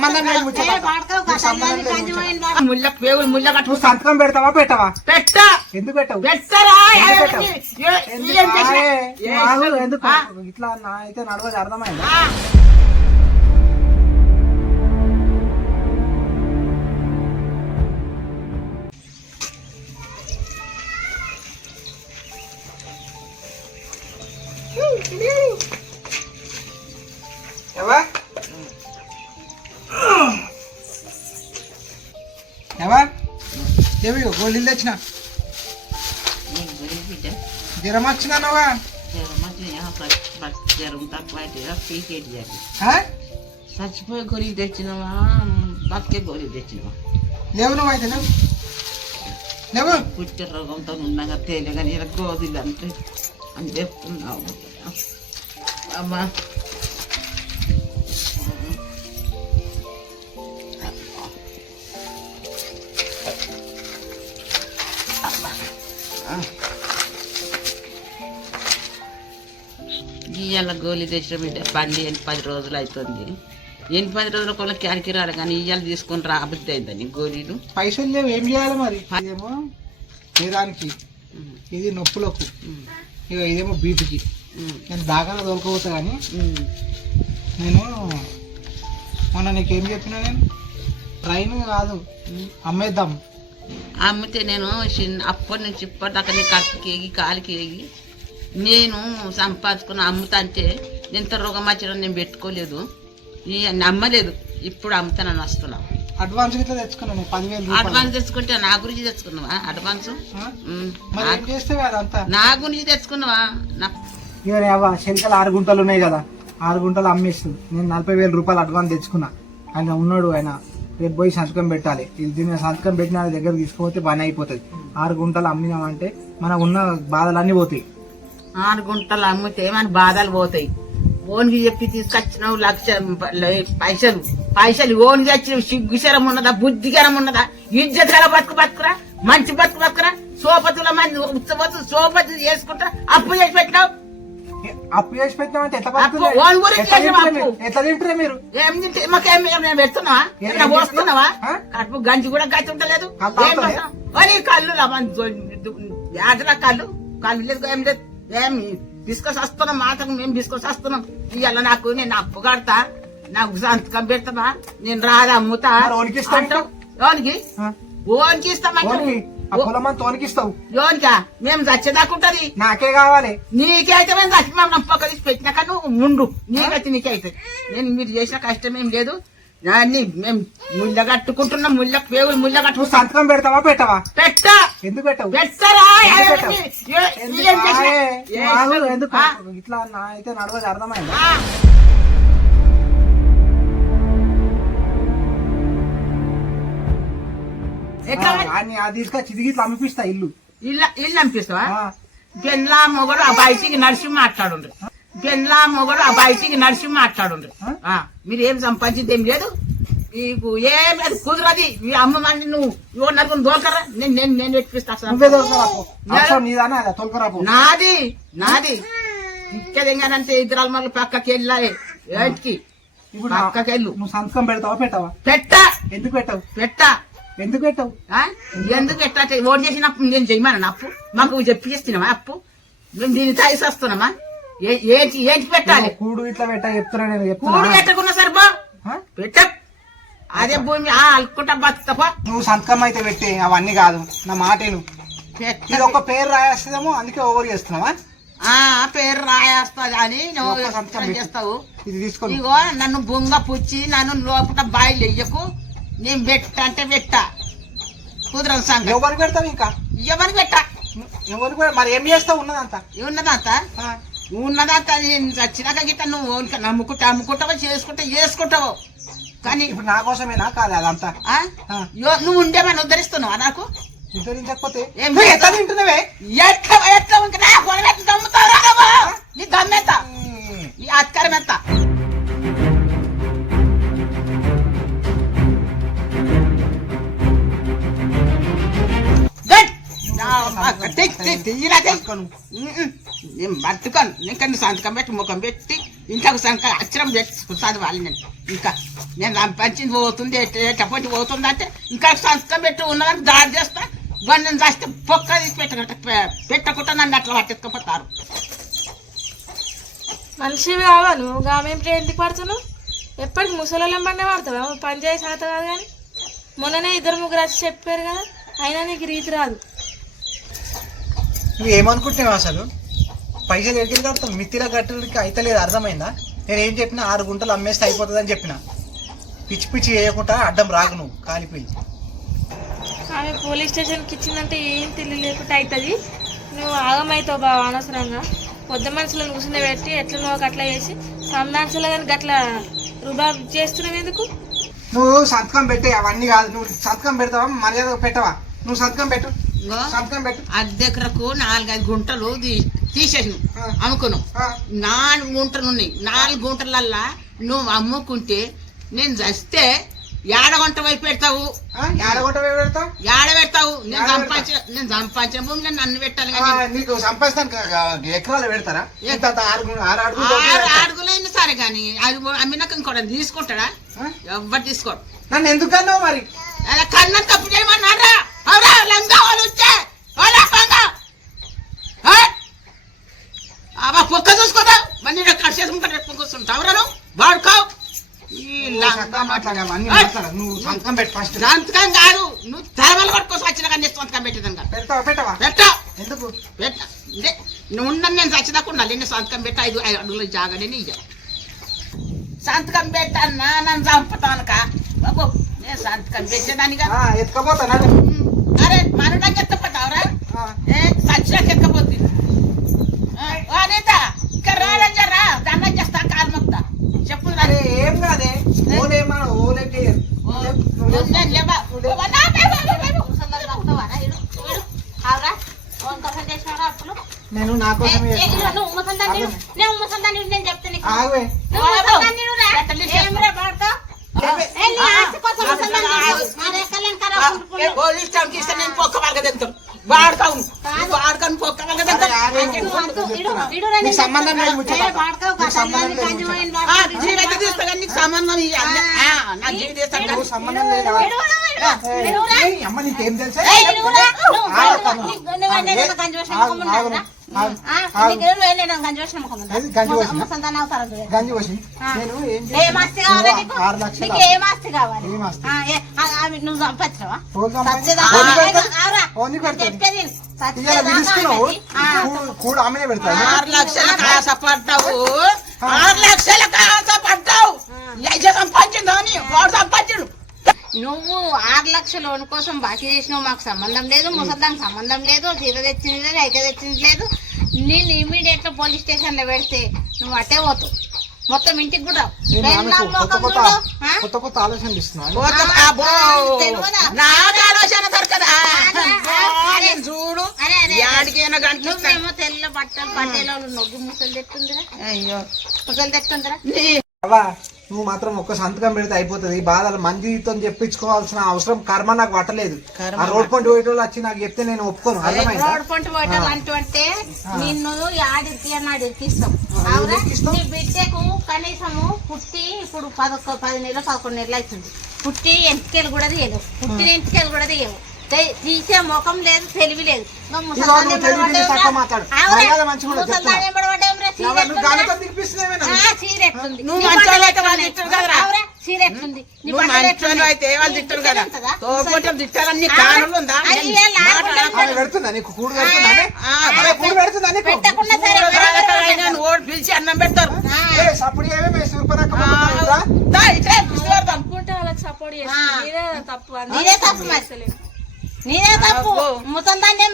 సంబంధం లేదు ముళ్ళ కట్టు సంతకం పెడతావా పెట్టవా? పెట్టా. ఎందుకు పెట్టవు? పెట్టరా ఎందుకు ఇట్లా నా అయితే నడవదు అర్థమైందా? గోళీలు తెచ్చిన జ్వరం వచ్చినావా? చచ్చిపోయే గోళీలు తెచ్చినవా బతికే గోళీలు తెచ్చినవా? లేవు నువ్వు అయితే లేవు. పుట్టే రోగంతో ఉన్నాగా తేలిగాని ఇలా గోధులు అంటే అని చెప్తున్నావు అమ్మా. ఇవాళ గోళీ తెచ్చిన బిడ్డ బండి 10 రోజులు అవుతుంది. 10 రోజుల కొల్ల క్యారికి రాలి కానీ ఇవాళ తీసుకొని రాబుద్ది అయిందని గోళీలు. పైసలు లేవు, ఏం చేయాలి మరి? ఇదేమో తీరానికి, ఇది నొప్పులకు, ఇదేమో బీపీకి. నేను దాకా దొరకపోతా కానీ నేను మొన్న నీకేం చెప్పినా, నేను ట్రైన్ కాదు అమ్మేద్దాం. అమ్మితే నేను అప్పటి నుంచి ఇప్పటిదాకా నీ కట్టుకి ఏగి కాలికి ఏగి నేను సంపాదించుకుని అమ్ముతా అంటే ఎంత రోగం వచ్చినా నేను పెట్టుకోలేదు, అమ్మలేదు. ఇప్పుడు అమ్ముతానని వస్తున్నావు. అడ్వాన్స్ గిట్లా తెచ్చుకున్నాను 10,000. అడ్వాన్స్ తెచ్చుకుంటే నా గురించి తెచ్చుకున్నావా? అడ్వాన్స్ నా గురించి తెచ్చుకున్నావా? శనికలు 6 గుంటలు ఉన్నాయి కదా, 6 గుంటలు అమ్మేస్తుంది. నేను 40,000 రూపాయలు అడ్వాన్స్ తెచ్చుకున్నా. ఆయన ఉన్నాడు, ఆయన రేపు పోయి సంతకం పెట్టాలి. దీన్ని సంతకం పెట్టిన దగ్గర తీసుకుపోతే పని అయిపోతుంది. 6 గుంటలు అమ్మినామంటే మనకు ఉన్న బాధలన్నీ పోతాయి. 6 గుంటలు అమ్మితే మన బాధలు పోతాయి. ఓన్కి చెప్పి తీసుకొచ్చినావు 1,00,000 పైసలు ఓన్కి తెచ్చినావు. సిగ్గుశరం ఉన్నదా? బుద్ధికరం ఉన్నదా? ఇజ్జతర బతుకురా, మంచి బతుకురా. సోపతుల మంది సోపతి చేసుకుంటా అప్పు చేసి పెట్టినావు. అప్పు చేసి పెట్టినామంటే ఎట్లా తింటారా మీరు? మాకేం పెడుతున్నావా? వస్తున్నావా? కడుపు గంజి కూడా గచ్చి ఉంటలేదు. కళ్ళు కళ్ళు లేదు, ఏం లేదు. ఏం తీసుకొని వస్తున్నాం, మాటకు మేము తీసుకొని వస్తున్నాం. ఇవాళ నేను అప్పు కడతా, నాకు సంతకం పెడతావా? నేను రాదా అమ్ముతా అంటావు. ఓన్కి ఇస్తామంటావు. మేము చచ్చేదాకుంటది. నాకే కావాలి. నీకైతే మేము చచ్చి మేము పక్క తీసి పెట్టినాక నువ్వు ముందు నీకైతే నీకైతే మీరు చేసిన కష్టం ఏం లేదు. దాన్ని మేము ముళ్ళ కట్టుకుంటున్నాం. ముళ్ళ కట్టు. సంతకం పెడతావా పెట్టవా? పెట్టా. ఎందుకు పెట్టవు? పెట్టరా ఇట్లా నా అయితే నడవదు అర్థమైందా? తీసుకొచ్చి ఇది ఇట్లా అమ్మిపిస్తా. ఇల్లు అమ్మిపిస్తావా? పెళ్ళా మొగడు ఆ బయటికి నడిచి మాట్లాడుండ్రు. పెళ్ళా మొగడు ఆ బయటికి నడిచి మాట్లాడుండ్రు. మీరు ఏం సంపాదించింది ఏం లేదు. నీకు ఏం లేదు, కుదరది. మీ అమ్మని నువ్వు నలుగురు దోకరా. నేను ఎక్కిపిస్తా. నాది నాది ఇక్కడంటే ఇద్దరు మళ్ళీ పక్కకి వెళ్ళాలి. ఏంటికి పక్కకి వెళ్ళు. నువ్వు సంతకం పెడతావా పెట్టవా? పెట్టా. ఎందుకు పెట్టవు? పెట్టా. ఎందుకు పెట్టవు? ఎందుకు ఎట్లా ఓటు చేసినప్పుడు నేను చెయ్యమన్నా అప్పు? మాకు చెప్పిస్తున్నావా అప్పు? మేము దీన్ని తాగిసి వస్తున్నామా? ఏంటి పెట్టాలి? కూడు ఇట్లా పెట్టా చెప్తున్నా. కూడు పెట్టకున్నా సరే బా పెట్ట. అదే భూమి అల్లుకుంటా బతుకుతాపా. నువ్వు సంతకం అయితే పెట్టే, అవన్నీ కాదు. నా మాటేను. ఇది ఒక పేరు రాయేస్తుందేమో, అందుకే ఓవర్ చేస్తున్నావా? పేరు రాయేస్తుంది అని నువ్వు చేస్తావు. ఇది తీసుకో. ఇగో నన్ను బొంగ పుచ్చి నన్ను లోపల బాయిలు వెయ్యకు. నేను పెట్టా అంటే పెట్టా, కుదరదు సంగతి. ఎవరికి పెడతావు? ఇంకా ఎవరికి పెట్టా? ఎవరికి మరి ఏం చేస్తావు? ఉన్నదంతా ఉన్నదంతా నేను చచ్చినాక గిట్ట నువ్వు అమ్ముకుంటావో చేసుకుంటావో. కానీ ఇప్పుడు నా కోసమేనా కాదు అదంతా? నువ్వు ఉండేమని ఉద్ధరిస్తున్నావా? నాకు ఉద్ధరించకపోతే ఎట్లా తింటున్నావే? ఎట్లా దమ్ముతావు? నీ దమ్మెంత? నీ ఆత్కారం ఎంత? నేను పట్టుకోను. ఇంకా సంతకం పెట్టి ముఖం పెట్టి ఇంట్లో సంక అక్షరం చదవాలి నేను ఇంకా నేను సంపాదించింది పోతుంది ఎట్టపోయి పోతుంది అంటే ఇంకా సంతకం పెట్టి ఉన్నదని దాడి చేస్తా గొండం చేస్తే పొక్క తీసి పెట్టకుండా నన్ను అట్లా పట్టెత్తుకుపోతారు. మనిషివి కావా నువ్వు గామేం ఎందుకు పడుతున్నావు? ఎప్పటికి ముసలోళ్ళం బండే పడతావా? పని చేసి శాత కాదు కానీ మొన్ననే 2-3 వచ్చి చెప్పారు కదా, అయినా నీకు రీతి రాదు. నువ్వు ఏమనుకుంటున్నావు అసలు? పైసలు ఎడికి కడతాం, మిత్తిలా కట్టడానికి అయితే లేదు, అర్థమైందా? నేను ఏం చెప్పినా 6 గుంటలు అమ్మేస్తే అయిపోతుంది అని చెప్పిన. పిచ్చి పిచ్చి చేయకుండా అడ్డం రాగు నువ్వు కాలిపోయి. ఆమె పోలీస్ స్టేషన్కి ఇచ్చిందంటే ఏం తెలియలేకుండా అవుతుంది. నువ్వు ఆగమవుతావు బాగా అనవసరంగా. పొద్దు మనుషులను కూర్చుని పెట్టి ఎట్లా నువ్వు అట్లా చేసి సందాంశలో కానీ గట్లా రుబాబ్ చేస్తున్నావు ఎందుకు? నువ్వు సంతకం పెట్టే అవన్నీ కాదు. నువ్వు సంతకం పెడతావా మర్యాద పెట్టవా? నువ్వు సంతకం పెట్టు, సంతకం పెట్టు. అద్దెకరకు 4-5 గుంటలు తీసేసి అమ్ముకును. 4 గుంటలు ఉన్నాయి. 4 గుంటలల్లా నువ్వు అమ్ముకుంటే నేను చస్తే ఏడగంట వైపు పెడతావు. ఏడ పెడతావు? నేను సంపాదించిన భూమి నన్ను పెట్టాలి. నీకు సంపాదిస్తాను ఎకరాలు పెడతారా? 6 అడుగులైనా సరే కానీ అది అమ్మినాక ఇంకోటి తీసుకుంటాడా? ఎవ్వరు తీసుకోడు. నన్ను ఎందుకు అన్నావు మరి? అలా కన్నా తప్పు చేయమన్నారా? అవురా లంగా వాళ్ళు వచ్చే పొక్క చూసుకోదా మళ్ళీ కట్ చేసుకుంటా కూర్చుంటావురా నువ్వు వాడుకోవు. నువ్వు సంతకం పెట్టు ఫస్ట్. సంతకం కాదు, నువ్వు తెరవలు పట్టుకోసం వచ్చిన కానీ సంతకం పెట్టేదంగా పెట్టవా? పెట్టా ఎందుకు పెట్ట నువ్వు ఉన్న నేను చచ్చిదాకా ఉండాలి. నేను సంతకం పెట్టా 5 అడుగుల జాగానే ఇయ్య. సంతకం పెట్టానా నన్ను చంపుతానుక బాబు? నేను సంతకం పెట్టేదానిగా ఎత్తుకపోతాను. అరే మనడానికి ఎత్తపోతావురా? సచ్చినాక ఎత్తకపోతుంది. అనిత ఇక్కడ రారా దండం చేస్తా కాలు మొక్తా చెప్పు. ఏం కాదే నేను నా కోసం పోలీస్ స్టేషన్కి ఇస్తే నేను పొక్క వాళ్ళకి తెగుతాను. వాడుతావు వాడుకొని పొక్క వాళ్ళకి సంబంధం లేదు. జీవితం తీస్తా కానీ నీకు సంబంధం ఇవ్వాలి. నాకు జీవితం సంబంధం లేదు. అమ్మ నీకేం తెలుసా? గంజి పోసి నేను ఏం 6 లక్షలు నువ్వు సంపాదించవా? కూడా ఆమె పెడతా. 6 లక్షలకు ఆశపడ్డావు. 6 లక్షలకు ఆశపడ్డావు. సంపాదించిందా వాడు సంపాదించడు. నువ్వు 6 లక్షల లోన్ కోసం బాకీ చేసినావు. మాకు సంబంధం లేదు, ముసల్దానికి సంబంధం లేదు, చీర తెచ్చింది లేదు, అయితే తెచ్చింది లేదు. నేను ఇమీడియట్ గా పోలీస్ స్టేషన్ లో పెడితే నువ్వు అట్టే పోతావు. మొత్తం ఇంటికి కూడా కొత్త కొత్త ఆలోచనలు ఇస్తున్నాను. నాకు ఆలోచన దొరకదా? చూడు నువ్వేమో తెల్ల బట్టలు పట్టేలో నొగ్గు ముసలు తెట్టుందిరా. అయ్యో ముసలు తెట్టుందిరా. నువ్వు మాత్రం ఒక్క సంతకం పెడితే అయిపోతుంది. బాధలు మందితో చెప్పించుకోవాల్సిన అవసరం కర్మ నాకు పట్టలేదు. ఆ రోడ్ పంట పోయేటోళ్ళు వచ్చి నాకు చెప్తే నేను ఒప్పుకోను. రోడ్ పంట పోయేటోళ్ళు అంటే నిన్ను ఆడికి అన్నాడు ఎక్కిస్తాం. నీ బిడ్డకు కనీసము పుట్టి ఇప్పుడు 10 నెలలు 11 నెలలు అవుతుంది. పుట్టి ఎంటికలు కూడా తీయలేవు. పుట్టిన ఎంటికలు కూడా తీయవు. తీసే ముఖం లేదు, తెలివి లేదు. పిలిచి అన్నం పెడతారు. నీదే తప్పు. ముసల్దాన్ని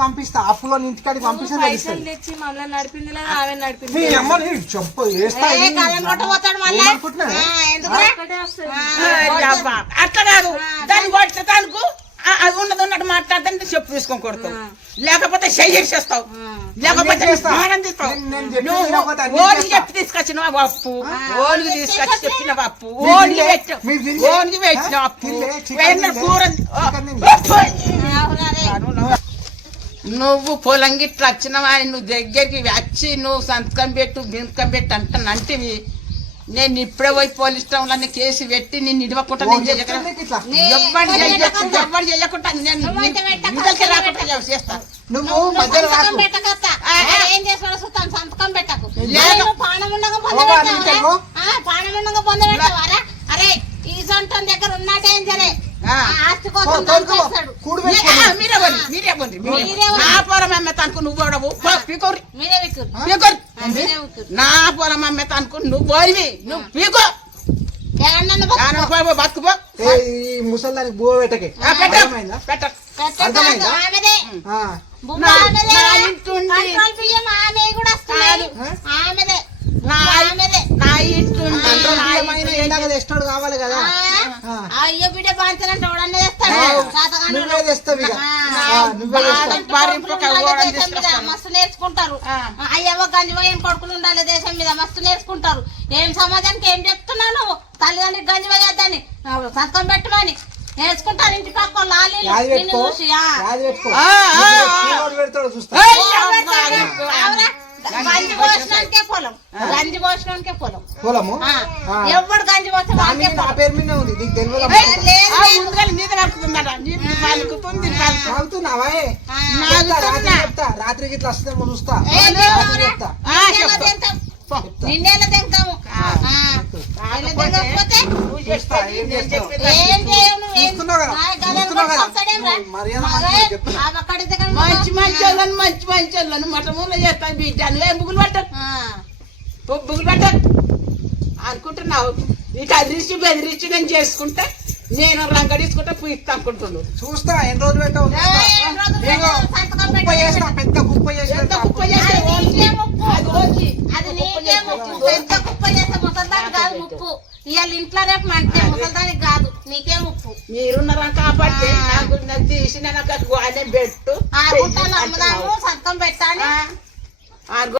పంపిస్తా. అప్పులో ఇంటికాడికి పంపిస్తా. పైసలు తెచ్చి మమ్మల్ని నడిపింది లేదా ఆమె నడిపింది. అట్లా కాదు, దాన్ని కొట్ట దానికి అది ఉన్నది ఉన్నట్టు మాట్లాడుతుంటే చెప్పు తీసుకొని కొడతావు, లేకపోతే చేసేస్తావు, లేకపోతే ఓన్కి చెప్పి తీసుకొచ్చిన అప్పు, ఓన్కి తీసుకొచ్చి చెప్పిన అప్పు, ఓన్కి పెట్టిన అప్పు కూర నువ్వు పొలం గిట్లా వచ్చినవా నువ్వు దగ్గరికి వచ్చి నువ్వు సంతకం పెట్టు అంటివి నేను ఇప్పుడే పోయి పోలీస్ స్టేషన్ లో కేసు పెట్టి నేను ఇడవకుండా నేను చేయకుండా ఇట్లా ఎవరు చేయకుండా నేను చేస్తా నువ్వు మధ్యలో సంతకం రాకు. పెట్టకత్తా. ఏం చేస్తాడో చూస్తాను, సంతకం పెట్టకు. లేదు. నువ్వు పానం ఉండగా పొంద బాబా, పెట్టావా? నీకెళ్ళో? పానం ఉండగా పొంద పెట్టావారా? అరే ఈ సొంతం దగ్గర ఉన్న డేంజరే. ఆ. ఆస్తి కోసం తోలుకో. చంపేస్తాడు. కూడు మీరే పెట్టుకోండి. పోండి. నా పొలం అమ్మేత అనుకో నువ్వు పడవు పీకోరి మీరే విక్కురు, పీకోరి మీరే విక్కురు. నా పొలం అమ్మేత అనుకో నువ్వు పోయి నువ్వు పీకో ఏమన్నా బతుకు. బతుకుపో ఈ ముసల్దానికి బువ్వ పెట్టకే అర్థమైందా? పెట్ట కట్టకాదు, అర్థమైందా? ఆమెదే. ఆ. బువ్వ నా- ఆమెదే. నా ఇంటుండి. కంట్రోల్ బియ్యం ఆమె కూడా వస్తున్నాయి. కాదు. ఆమెదే. నా ఆమెదే. నా ఇంటుండి కంట్రోల్ నా బియ్యమైన ఎండాక తెస్తాడు కావాలి కదా ఆ, అయ్యో బిడ్డ బాంచనంటే ఎవడన్నా చేస్తాడు. శాతగానోడు. నువ్వే తెస్తావు ఇక నువ్వే తెస్తావు. కొడుకులు ఉండాలి దేశం మీద, మస్తు నేర్చుకుంటారు. అయ్యవ గంజిపోయిన కొడుకులు ఉండాలి దేశం మీద, మస్తు నేర్చుకుంటారు. ఏం సమాజానికి ఏం చెప్తున్నావు నువ్వు? తల్లిదండ్రులకు గంజిపోయొద్దని సంతకం పెట్టమని నేర్చుకుంటారు. ఇంటి పక్క వాళ్ళు ఆలీలు యాది నిన్ను పెట్టుకో చూసి. యాది పెట్టుకో ఆ, ఆ, ఆ. కీబోర్డ్ పెడతాడు చూస్తా గంజి పోషణకే పొలం, గంజి పోషణకే పొలం. పొలము ఆ, ఆ. ఎవడు గంజి పోస్తే దాని వాడికే మీద నా పొలం. పేరు మీద ఉంది నీకు తెలియదు లేదు, లేదు. ముందుగా నీది నడుపుతుందట నీది పలుకుతుంది తాగుతున్నావా ఆ. రాత్రి చెప్తా రాత్రికి ఇట్లా వస్తుందేమో చూస్తా ఏ రాత్రి లేవురా. చెప్తా నిన్నేలా తింటాం? నిన్నేలా తింటాము? ఎలా తినకపోతే చూస్తా ఏం చేస్తావు ఏం చేయవు నువ్వు. ఏం- చూస్తున్నావు కదా? ఆ, గదలు చూస్తున్నావు కదా? కొట్టుకొస్తాడేం రా? మర్యాద మరే, మంచిగా చెప్తున్నా. ఆ పక్కడి దగ్గర మంచి వాళ్ళని మొట్టమొదలు చేస్తాను బిడ్డ నువ్వే బుగులు పట్టదు ఆ. బుగులు పట్టదు అనుకుంటున్నావు ఇక అదిరిచి బెదిరించి నేను చేసుకుంటే నేను రంగడీసుకుంటే పూయిస్తా అనుకుంటున్నావు చూస్తా ఎన్ని రోజులు పెట్టావు చూస్తా. ఏం రోజులు ఇదిగో, సంతకం కుప్ప చేసిన పెద్ద కుప్ప చేసిన ఎంత కుప్ప చేస్తే అది నీకే ముప్పు. అది ఓచి. అది నీకే ముప్పు. పెద్ద కుప్ప చేస్తే ముసల్దానికి కాదు ముప్పు. ఇవాళ ఇంట్లో రేపు మంటే ముసల్దానికి కాదు, నీకే ముప్పు. మీరున్నారా కాబట్టి నాకు తీసిన నాకు అనే పెట్టు ఆ గుట్టలు అమ్ముదాము, సంతకం పెట్టాలి. ఆ